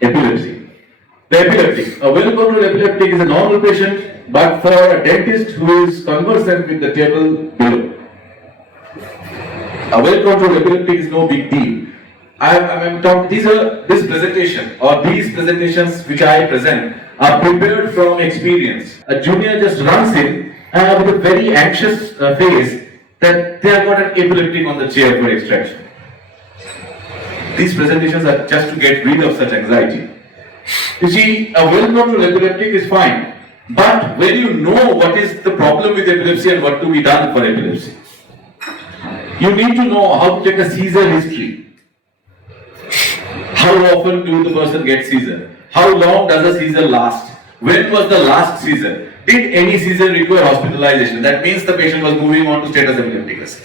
Epilepsy. The epileptic. A well-controlled epileptic is a normal patient, but for a dentist who is conversant with the table below. A well-controlled epileptic is no big deal. I'm talking. This presentation or these presentations which I present are prepared from experience. A junior just runs in with a very anxious face that they have got an epileptic on the chair for extraction. These presentations are just to get rid of such anxiety. You see, a well-controlled epileptic is fine, but when you know what is the problem with epilepsy and what to be done for epilepsy, you need to know how to take a seizure history. How often do the person get seizure? How long does a seizure last? When was the last seizure? Did any seizure require hospitalization? That means the patient was moving on to status epilepticus.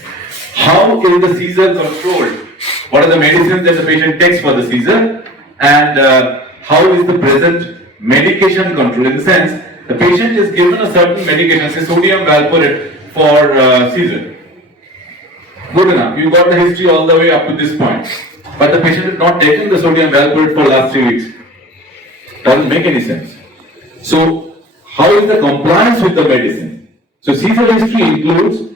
How is the seizure controlled? What are the medicines that the patient takes for the seizure? And how is the present medication control? In the sense, the patient is given a certain medication, say sodium valproate for seizure. Good enough. You got the history all the way up to this point. But the patient is not taking the sodium valproate for last 3 weeks. Doesn't make any sense. So, how is the compliance with the medicine? So, seizure history includes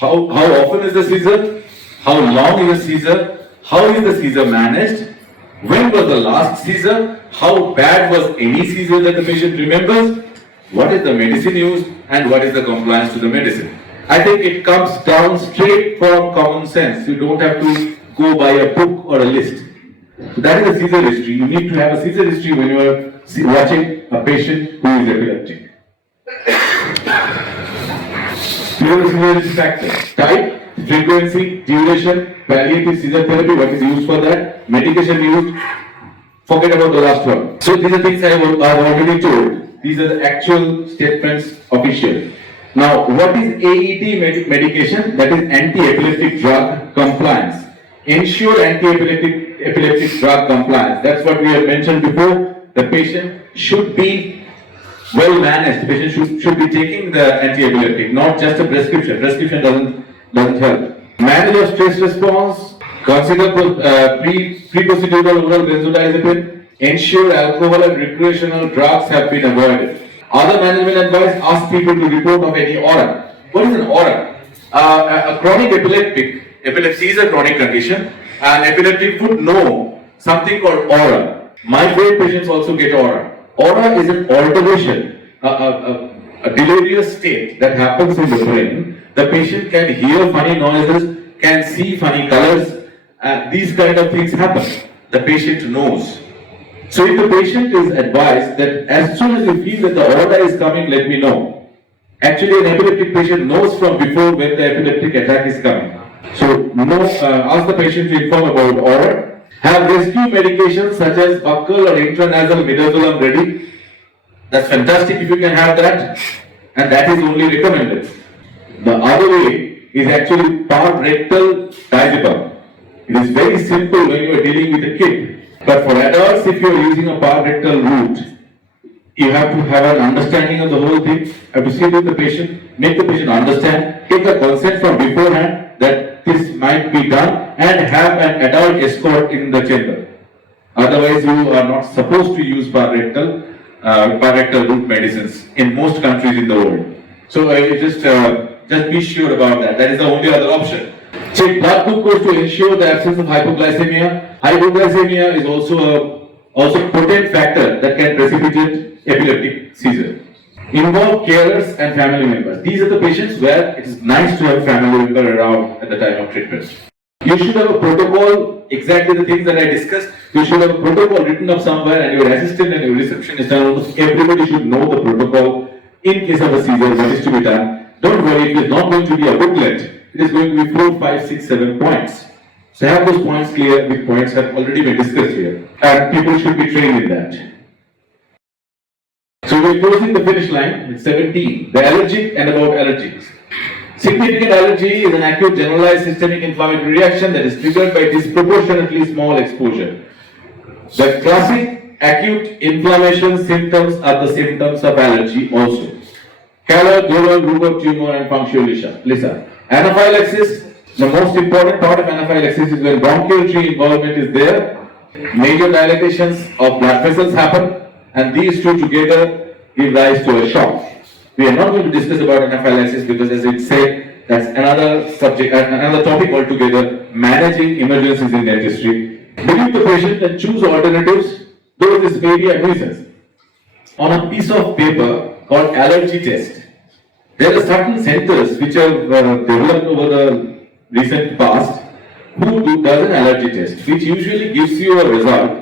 how often is the seizure, how long is the seizure, how is the seizure managed, when was the last seizure, how bad was any seizure that the patient remembers, what is the medicine used, and what is the compliance to the medicine. I think it comes down straight from common sense. You don't have to go by a book or a list. So that is a seizure history. You need to have a seizure history when you are watching a patient who is epileptic. Seizure factors: type, frequency, duration, palliative seizure therapy, what is used for that, medication used. Forget about the last one. So these are things I have already told. These are the actual statements official. Now, what is AED medication? That is anti-epileptic drug compliance. Ensure anti-epileptic drug compliance. That's what we have mentioned before. The patient should be well managed. The patient should be taking the anti-epileptic, not just a prescription. Prescription doesn't help. Manage your stress response. Consider pre-procedural oral benzodiazepine. Ensure alcohol and recreational drugs have been avoided. Other management advice: ask people to report of any aura. What is an aura? A chronic epilepsy is a chronic condition, and epileptic would know something called aura. Migraine patients also get aura. Aura is an alteration, a delirious state that happens in the brain. The patient can hear funny noises, can see funny colors, these kind of things happen. The patient knows. So if the patient is advised that as soon as you feel that the aura is coming, let me know. Actually, an epileptic patient knows from before when the epileptic attack is coming. So ask the patient to inform about aura. Have rescue medications such as buccal or intranasal midazolam ready. That's fantastic if you can have that, and that is only recommended. The other way is actually par-rectal diazepam. It is very simple when you are dealing with a kid. But for adults, if you are using a par-rectal route, you have to have an understanding of the whole thing. You have to sit with the patient, make the patient understand, take a consent from beforehand that this might be done, and have an adult escort in the chamber. Otherwise, you are not supposed to use par-rectal route medicines in most countries in the world. So just be sure about that. That is the only other option. Check blood glucose to ensure the absence of hypoglycemia. Hypoglycemia is also a potent factor that can precipitate epileptic seizure. Involve carers and family members. These are the patients where it is nice to have a family member around at the time of treatment. You should have a protocol, exactly the things that I discussed. You should have a protocol written up somewhere, and your assistant and your receptionist and almost everybody should know the protocol in case of a seizure, what is to be done. Don't worry, it is not going to be a booklet. It is going to be 4, 5, 6, 7 points. So have those points clear, which points have already been discussed here. And people should be trained in that. So we're closing the finish line with 17. The allergic and about allergies. Significant allergy is an acute generalized systemic inflammatory reaction that is triggered by disproportionately small exposure. The classic acute inflammation symptoms are the symptoms of allergy also. Calor, dural, rubor, tumor, and punctual Lisa. Anaphylaxis, the most important part of anaphylaxis is when bronchial tree involvement is there. Major dilatations of blood vessels happen, and these two together give rise to a shock. We are not going to discuss about anaphylaxis because, as it said, that's another subject, another topic altogether. Managing emergencies in dentistry. Believe the patient and choose alternatives, though this may be a nuisance. On a piece of paper called allergy test, there are certain centers which have developed over the recent past does an allergy test, which usually gives you a result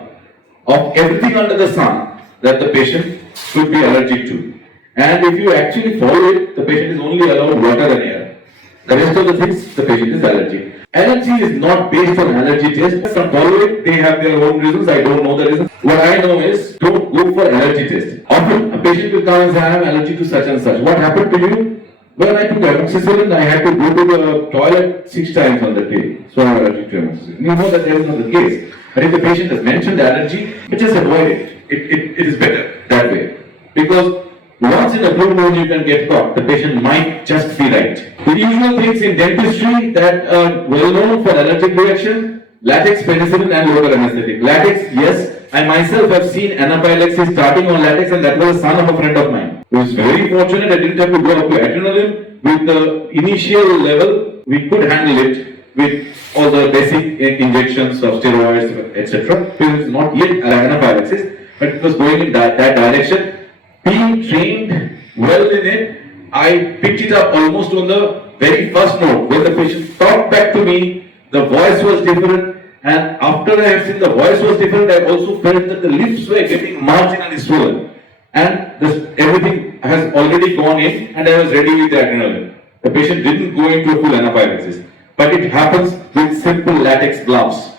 of everything under the sun that the patient should be allergic to. And if you actually follow it, the patient is only allowed water and air. The rest of the things, the patient is allergic. Allergy is not based on allergy test. Some follow it, they have their own reasons, I don't know the reasons. What I know is, don't go for allergy test. Often, a patient will come and say, I am allergic to such and such. What happened to you? When I took amoxicillin, I had to go to the toilet 6 times on the day. So I am allergic to amoxicillin. You know that is not the case. But if the patient has mentioned allergy, just avoid it. It is better that way. Because once in a blue moon you can get caught, the patient might just be right. The usual things in dentistry that are well known for allergic reaction, latex, penicillin and local anesthetic. Latex, yes, I myself have seen anaphylaxis starting on latex, and that was the son of a friend of mine. He was very fortunate, I didn't have to go up to adrenaline. With the initial level, we could handle it with all the basic injections of steroids, etc. It was not yet anaphylaxis, but it was going in that direction. Being trained well in it, I picked it up almost on the very first note. When the patient talked back to me, the voice was different, and after I have seen the voice was different, I also felt that the lips were getting marginally swollen. And everything has already gone in, and I was ready with the adrenaline. The patient didn't go into a full anaphylaxis. But it happens with simple latex gloves.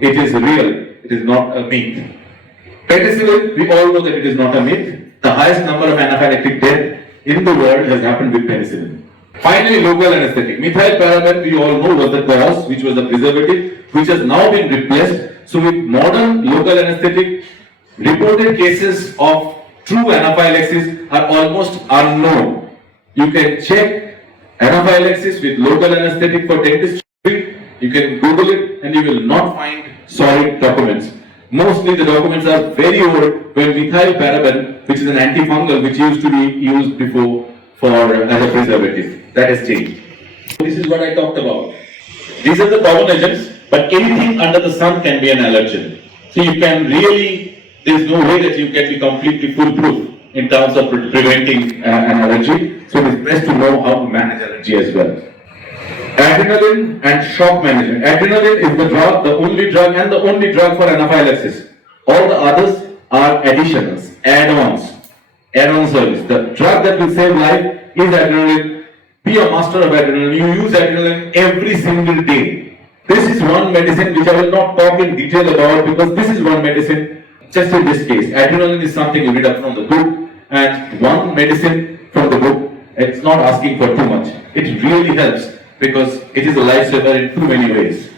It is real, it is not a myth. Penicillin, we all know that it is not a myth. The highest number of anaphylactic death in the world has happened with penicillin. Finally, local anesthetic. Methylparaben, we all know, was the cause, which was the preservative, which has now been replaced. So with modern local anesthetic, reported cases of true anaphylaxis are almost unknown. You can check anaphylaxis with local anesthetic for dentistry. You can Google it and you will not find solid documents. Mostly the documents are very old, when methylparaben, which is an antifungal which used to be used before as a preservative. That has changed. This is what I talked about. These are the common agents, but anything under the sun can be an allergen. So you can really, there is no way that you can be completely foolproof in terms of preventing an allergy. So it is best to know how to manage allergy as well. Adrenaline and shock management. Adrenaline is the drug, the only drug and the only drug for anaphylaxis. All the others are additionals, add-ons, add-on service. The drug that will save life is adrenaline. Be a master of adrenaline. You use adrenaline every single day. This is one medicine which I will not talk in detail about, because this is one medicine, just in this case. Adrenaline is something you read up from the book, and one medicine from the book, it's not asking for too much. It really helps, because it is a lifesaver in too many ways.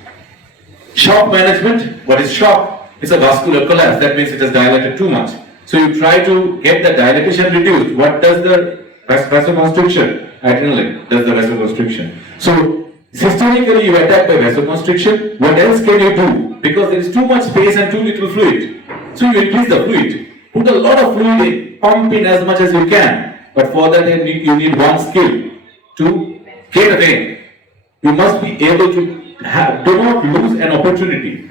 Shock management. What is shock? It's a vascular collapse. That means it has dilated too much. So you try to get the dilatation reduced. What does the vasoconstriction? Adrenaline does the vasoconstriction. So systemically you attack by vasoconstriction. What else can you do? Because there is too much space and too little fluid. So you increase the fluid. Put a lot of fluid in. Pump in as much as you can. But for that you need one skill to get a vein. You must be able to do not lose an opportunity.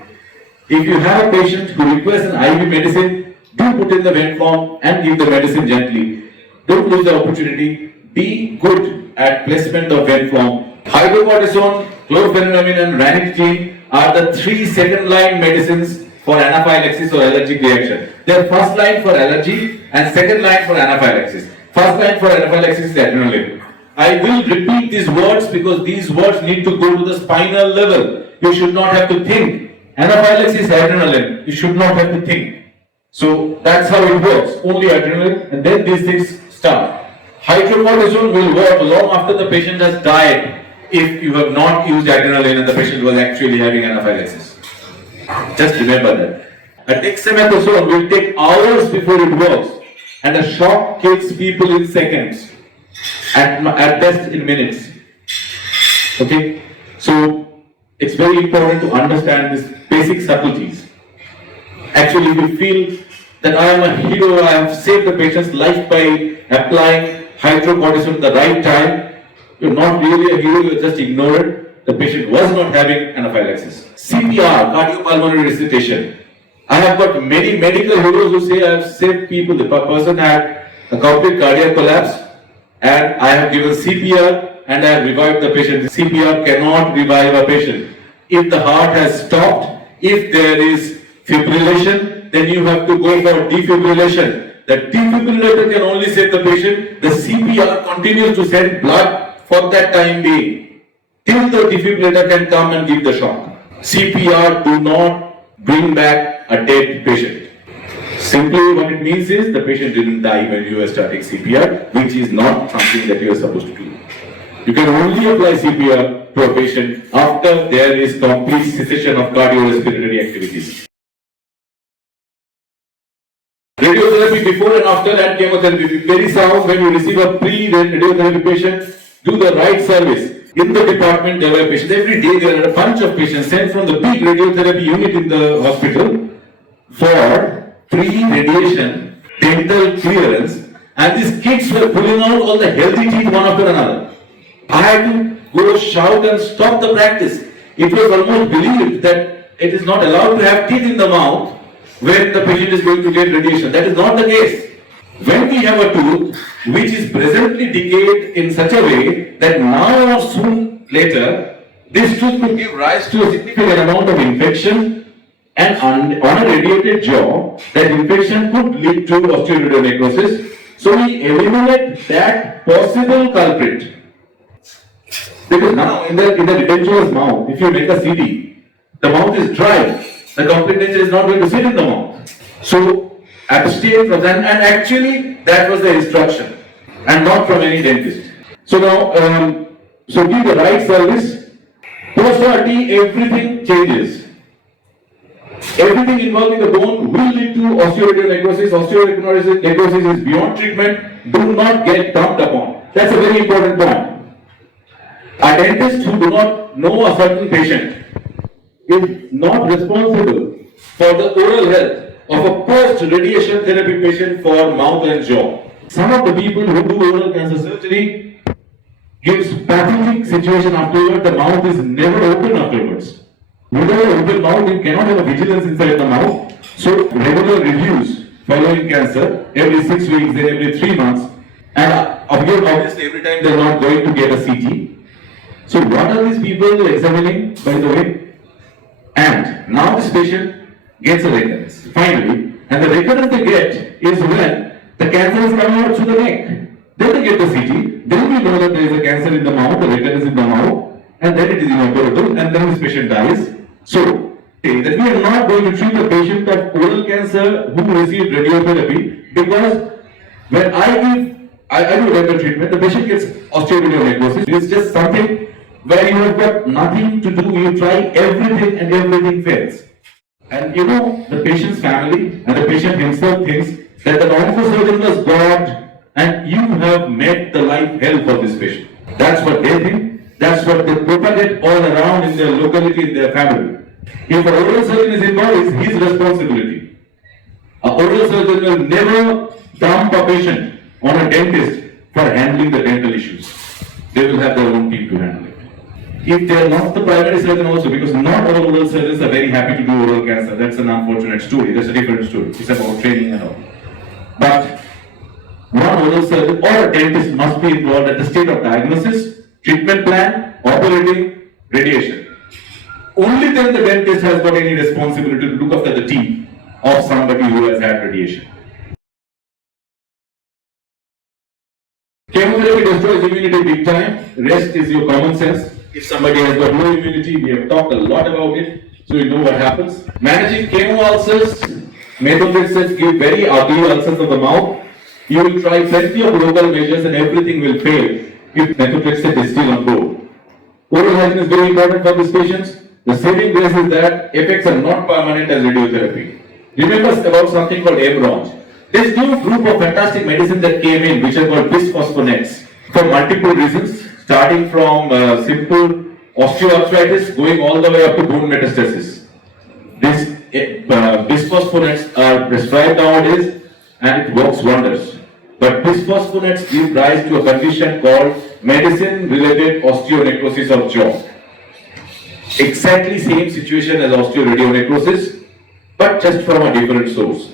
If you have a patient who requests an IV medicine, do put in the vein form and give the medicine gently. Don't lose the opportunity. Be good at placement of vein form. Hydrocortisone, chlorpheniramine and ranitidine are the 3 second-line medicines for anaphylaxis or allergic reaction. They are first line for allergy and second line for anaphylaxis. First line for anaphylaxis is adrenaline. I will repeat these words because these words need to go to the spinal level. You should not have to think. Anaphylaxis is adrenaline. You should not have to think. So that's how it works. Only adrenaline, and then these things start. Hydrocortisone will work long after the patient has died if you have not used adrenaline and the patient was actually having anaphylaxis. Just remember that. A dexamethasone will take hours before it works, and a shock kills people in seconds. At best in minutes. Okay? So it's very important to understand these basic subtleties. Actually, if you feel that I am a hero, I have saved the patient's life by applying hydrocortisone at the right time, you're not really a hero, you just ignored. The patient was not having anaphylaxis. CPR, cardiopulmonary resuscitation. I have got many medical heroes who say I have saved people. The person had a complete cardiac collapse and I have given CPR and I have revived the patient. The CPR cannot revive a patient. If the heart has stopped, if there is fibrillation, then you have to go for defibrillation. The defibrillator can only save the patient. The CPR continues to send blood for that time being, till the defibrillator can come and give the shock. CPR do not bring back a dead patient. Simply what it means is the patient didn't die when you are starting CPR, which is not something that you are supposed to do. You can only apply CPR to a patient after there is complete cessation of cardiorespiratory activities. Radiotherapy before and after and chemotherapy. Very sound when you receive a pre-radiotherapy patient, do the right service. In the department there were patients. Every day there are a bunch of patients sent from the big radiotherapy unit in the hospital for pre-radiation dental clearance, and these kids were pulling out all the healthy teeth one after another. I had to go shout and stop the practice. It was almost believed that it is not allowed to have teeth in the mouth when the patient is going to get radiation. That is not the case. When we have a tooth which is presently decayed in such a way that now or soon later this tooth could give rise to a significant amount of infection, and on a radiated jaw that infection could lead to osteoradionecrosis. So we eliminate that possible culprit. Because now in the denture's mouth, if you make a CD, the mouth is dry. The complete denture is not going to sit in the mouth. So abstain from that, and actually that was the instruction, and not from any dentist. So now, so give the right service. Post-RT, everything changes. Everything involving the bone will lead to osteoradionecrosis. Osteoradionecrosis is beyond treatment. Do not get dumped upon. That's a very important point. A dentist who do not know a certain patient is not responsible for the oral health of a post-radiation therapy patient for mouth and jaw. Some of the people who do oral cancer surgery gives pathologic situation afterwards. The mouth is never open afterwards. Without an open mouth, you cannot have a vigilance inside the mouth. So regular reviews following cancer every 6 weeks, then every 3 months, and obviously every time they are not going to get a CT. So what are these people examining, by the way? And now this patient gets a recurrence, finally, and the recurrence they get is when the cancer is coming out through the neck. Then they get the CT, then we know that there is a cancer in the mouth, the recurrence in the mouth, and then it is inoperable, and then this patient dies. So, that we are not going to treat the patient of oral cancer who received radiotherapy, because when I do dental treatment, the patient gets osteoradionecrosis. It's just something where you have got nothing to do, you try everything and everything fails. And you know, the patient's family and the patient himself thinks that the oncosurgeon was God and you have made the life hell for this patient. That's what they think, that's what they propagate all around in their locality, in their family. If an oral surgeon is involved, it's his responsibility. An oral surgeon will never dump a patient on a dentist for handling the dental issues. They will have their own team to handle it. If they are not the primary surgeon also, because not all oral surgeons are very happy to do oral cancer. That's an unfortunate story. That's a different story. It's about training and all. But one oral surgeon or a dentist must be involved at the state of diagnosis, treatment plan, operating, radiation. Only then the dentist has got any responsibility to look after the teeth of somebody who has had radiation. Chemotherapy destroys immunity big time. Rest is your common sense. If somebody has got low immunity, we have talked a lot about it, so you know what happens. Managing chemo ulcers, methotrexate give very ugly ulcers of the mouth. You will try plenty of local measures and everything will fail if methotrexate is still on board. Oral hygiene is very important for these patients. The saving grace is that effects are not permanent as radiotherapy. Remember about something called Allergy. This new group of fantastic medicines that came in, which are called bisphosphonates, for multiple reasons, starting from simple osteoarthritis, going all the way up to bone metastasis. This bisphosphonates are prescribed nowadays and it works wonders. But bisphosphonates give rise to a condition called medicine-related osteonecrosis of jaw. Exactly same situation as osteoradionecrosis, but just from a different source.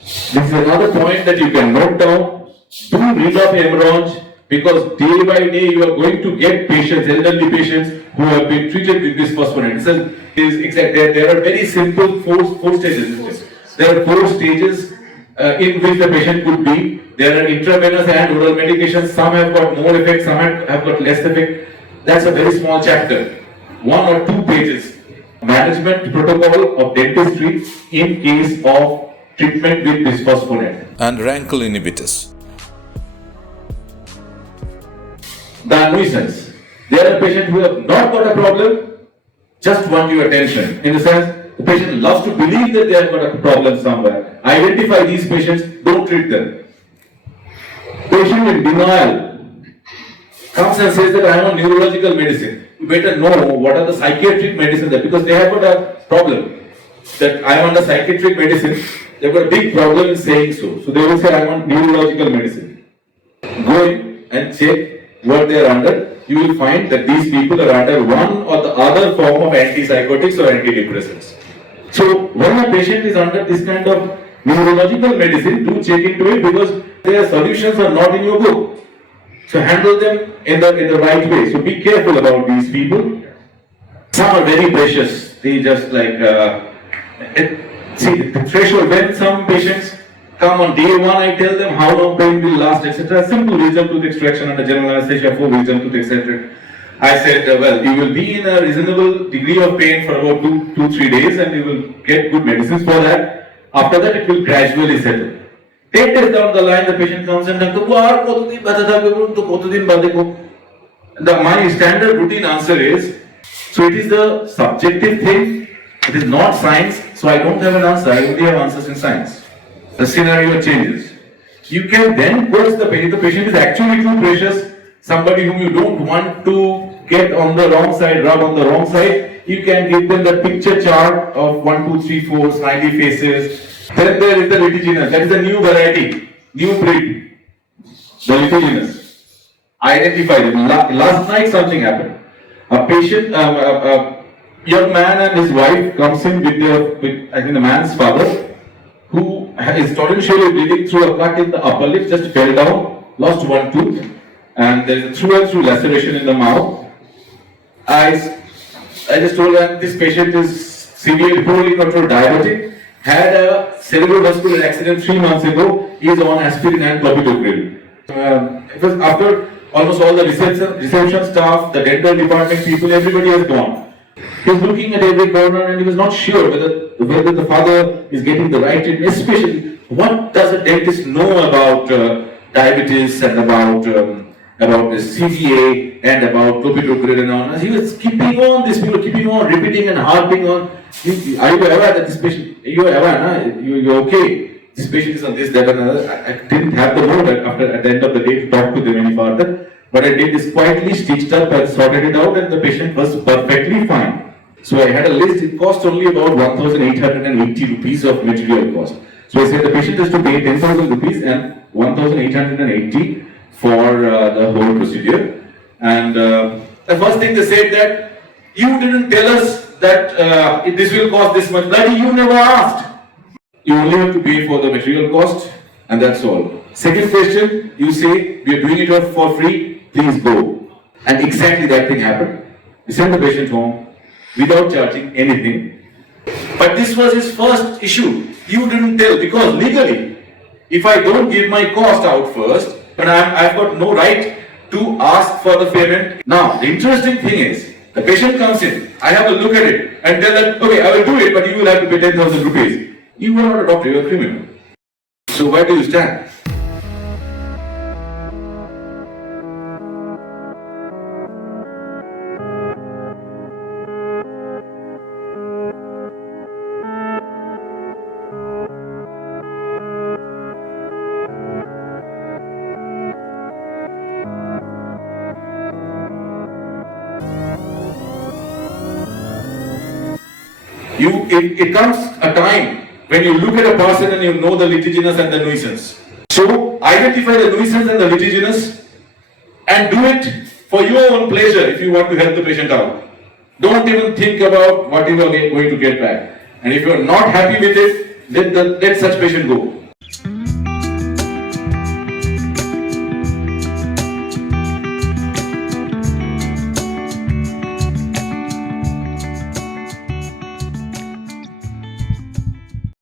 This is another point that you can note down. Do read up Emerald because day by day you are going to get patients, elderly patients who have been treated with bisphosphonates. There are very simple four stages. There are 4 stages in which the patient could be. There are intravenous and oral medications. Some have got more effect, some have got less effect. That's a very small chapter. 1 or 2 pages. Management protocol of dentistry in case of treatment with bisphosphonate. And rankle inhibitors. The nuisance. There are patients who have not got a problem, just want your attention. In the sense, the patient loves to believe that they have got a problem somewhere. Identify these patients, don't treat them. Patient in denial comes and says that I am on neurological medicine. You better know what are the psychiatric medicine there because they have got a problem. That I am under psychiatric medicine, they've got a big problem in saying so. So they will say I am on neurological medicine. Go in and check what they are under. You will find that these people are under one or the other form of antipsychotics or antidepressants. So when a patient is under this kind of neurological medicine, do check into it because their solutions are not in your book. So handle them in the right way. So be careful about these people. Some are very precious. They just like see the threshold. When some patients come on day 1, I tell them how long pain will last, etc. Simple wisdom tooth extraction under general anesthesia for wisdom tooth, etc. I said, well, you will be in a reasonable degree of pain for about 2-3 days, and you will get good medicines for that. After that, it will gradually settle. 10 days down the line, the patient comes and says, my standard routine answer is, so it is the subjective thing, it is not science, so I don't have an answer, I only have answers in science. The scenario changes. You can then coach the patient. The patient is actually too precious, somebody whom you don't want to get on the wrong side, rub on the wrong side. You can give them the picture chart of 1, 2, 3, 4 smiley faces. Then there is the litiginous. That is a new variety, new breed. The litiginous. Identify them. Last night something happened. A patient, a young man and his wife comes in with I think the man's father, who is torrentially bleeding through a cut in the upper lip, just fell down, lost 1 tooth, and there is a through and through laceration in the mouth. I just told them this patient is severely poorly controlled diabetic, had a cerebrovascular accident 3 months ago, is on aspirin and clopidogrel. It was after almost all the reception staff, the dental department people, everybody has gone. He was looking at every corner and he was not sure whether the father is getting the right treatment, especially what does a dentist know about diabetes and about the CGA and about clopidogrel and all. He was keeping on, these people keeping on repeating and harping on. Are you aware that this patient, you are aware, you're okay? This patient is on this, that, and another. I didn't have the mood at the end of the day to talk to them any further, but I did this quietly, stitched up and sorted it out, and the patient was perfectly fine. So I had a list, it cost only about 1,880 rupees of material cost. So I said the patient has to pay 10,000 rupees and 1,880 for the whole procedure. And the first thing they said that you didn't tell us that this will cost this much. That you never asked. You only have to pay for the material cost, and that's all. Second question, you say we are doing it for free, please go. And exactly that thing happened. We sent the patient home without charging anything. But this was his first issue. You didn't tell, because legally, if I don't give my cost out first, then I've got no right to ask for the payment. Now, the interesting thing is, the patient comes in, I have to look at it and tell them, okay, I will do it, but you will have to pay 10,000 rupees. You are not a doctor, you are a criminal. So where do you stand? it comes a time when you look at a person and you know the litigious and the nuisance. So identify the nuisance and the litigious and do it for your own pleasure if you want to help the patient out. Don't even think about what you are going to get back. And if you are not happy with it, let such patient go.